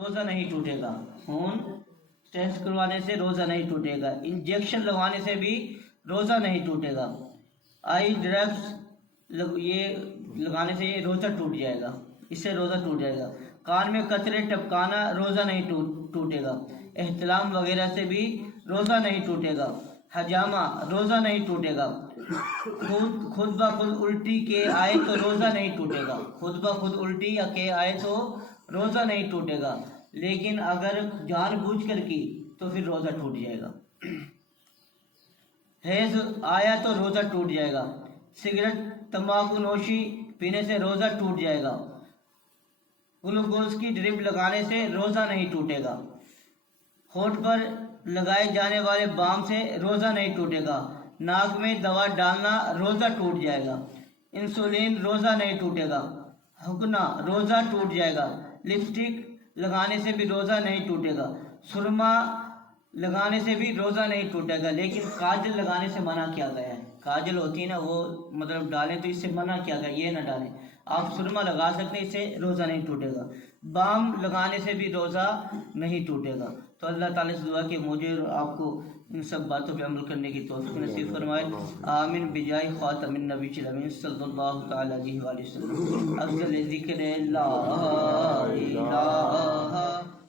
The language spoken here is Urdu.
روزہ نہیں ٹوٹے گا. خون ٹیسٹ کروانے سے روزہ نہیں ٹوٹے گا. انجیکشن لگوانے سے بھی روزہ نہیں ٹوٹے گا. آئی ڈرگس یہ لگانے سے یہ روزہ ٹوٹ جائے گا، اس سے روزہ ٹوٹ جائے گا. کان میں قطرے ٹپکانا روزہ نہیں ٹوٹے گا. احتلام وغیرہ سے بھی روزہ نہیں ٹوٹے گا. حجامہ روزہ نہیں ٹوٹے گا. خود بخود الٹی کے آئے تو روزہ نہیں ٹوٹے گا. خود بخود الٹی یا کے آئے تو روزہ نہیں ٹوٹے گا، لیکن اگر جان بوجھ کر کی تو پھر روزہ ٹوٹ جائے گا. حیض آیا تو روزہ ٹوٹ جائے گا. سگریٹ تمباکو نوشی پینے سے روزہ ٹوٹ جائے گا. گلوکوز کی ڈرپ لگانے سے روزہ نہیں ٹوٹے گا. ہونٹ پر لگائے جانے والے بام سے روزہ نہیں ٹوٹے گا. ناک میں دوا ڈالنا روزہ ٹوٹ جائے گا. انسولین روزہ نہیں ٹوٹے گا. حقنہ روزہ ٹوٹ جائے گا. لپسٹک لگانے سے بھی روزہ نہیں ٹوٹے گا. سرما لگانے سے بھی روزہ نہیں ٹوٹے گا، لیکن کاجل لگانے سے منع کیا گیا ہے. کاجل ہوتی ہے نا، وہ مطلب ڈالیں تو اس سے منع کیا گیا، یہ نہ ڈالیں. آپ سرما لگا سکتے ہیں، اس سے روزہ نہیں ٹوٹے گا. بام لگانے سے بھی روزہ نہیں ٹوٹے گا. تو اللہ تعالیٰ سے دعا کہ مجھے اور آپ کو ان سب باتوں پہ عمل کرنے کی توفیق نصیب فرمائے. آمین بجائے خاتم النبی صلی اللہ تعالیٰ علیہ وآلہ وسلم. افضل ذکر لا الہ